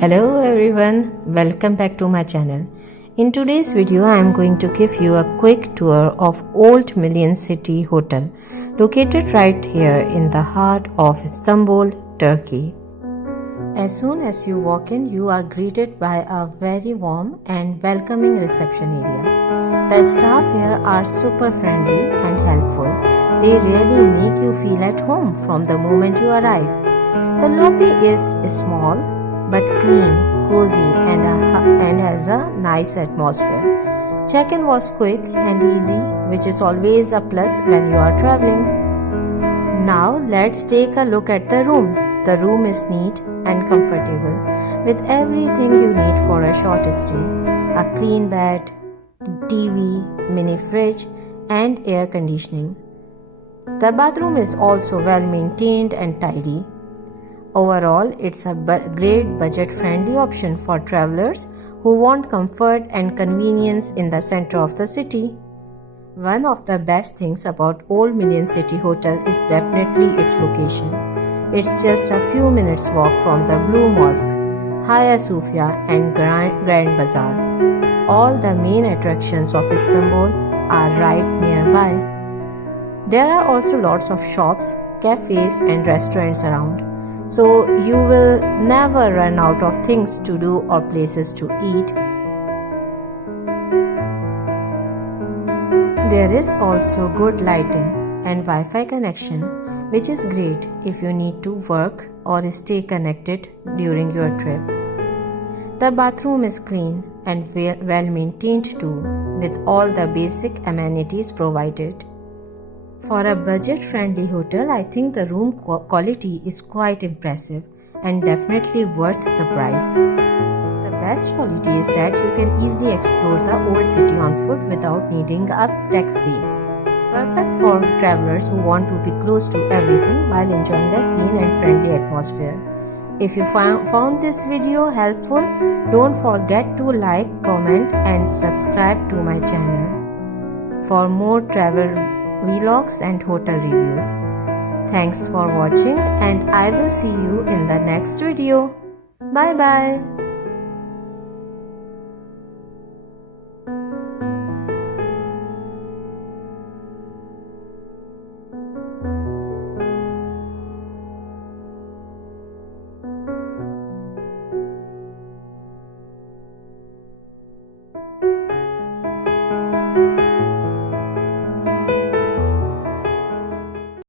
Hello everyone, welcome back to my channel. In today's video I am going to give you a quick tour of Old Million City Hotel located right here in the heart of Istanbul, Turkey. As soon as you walk in, you are greeted by a very warm and welcoming reception area. The staff here are super friendly and helpful. They really make you feel at home from the moment you arrive. The lobby is small but clean, cozy and has a nice atmosphere. Check-in was quick and easy, which is always a plus when you are traveling. Now let's take a look at the room. The room is neat and comfortable with everything you need for a short stay. A clean bed, TV, mini fridge and air conditioning. The bathroom is also well maintained and tidy. Overall, it's a great budget-friendly option for travelers who want comfort and convenience in the center of the city. One of the best things about Old Million City Hotel is definitely its location. It's just a few minutes walk from the Blue Mosque, Hagia Sophia and Grand Bazaar. All the main attractions of Istanbul are right nearby. There are also lots of shops, cafes and restaurants around. So you will never run out of things to do or places to eat. There is also good lighting and Wi-Fi connection, which is great if you need to work or stay connected during your trip. The bathroom is clean and well maintained too, with all the basic amenities provided. For a budget-friendly hotel, I think the room quality is quite impressive and definitely worth the price. The best quality is that you can easily explore the old city on foot without needing a taxi. It's perfect for travelers who want to be close to everything while enjoying a clean and friendly atmosphere. If you found this video helpful, don't forget to like, comment and subscribe to my channel for more travel vlogs and hotel reviews. Thanks for watching and I will see you in the next video. Bye bye.